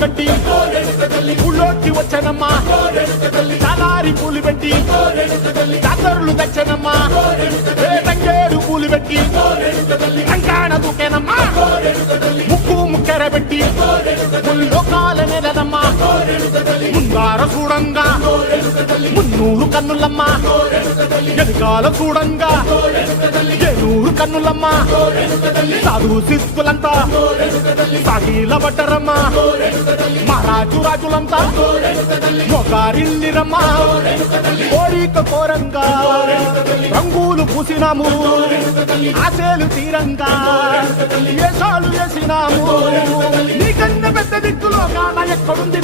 కట్టి. ఊళ్ళోకి వచ్చానమ్మా. తలారి పూలు పెట్టి. దాతరులు తెచ్చానమ్మా. ఏ తంగేడు పూలు పెట్టి. కంకాణ దూకేనమ్మా. ముక్కు ముక్కెర పెట్టి. లోకాల నెలదమ్మా ముందార చూడంగా. మున్నూరు కన్నులమ్మా. ఎదుకాల చూడంగా. ఏనూరు కన్నులమ్మా. సాధు శిస్తులంతా. సాగిల బట్టరమ్మా. రాజురాజులంతా రాజులంతా మొగారిల్లిరమ్మా కోరిక కోరంగా రంగులు పూసినాము. ఆశలు తీరంగా ఏసాలు వేసినాము. నీకన్నా పెద్ద దిక్కులో కాన ఎక్కడుంది?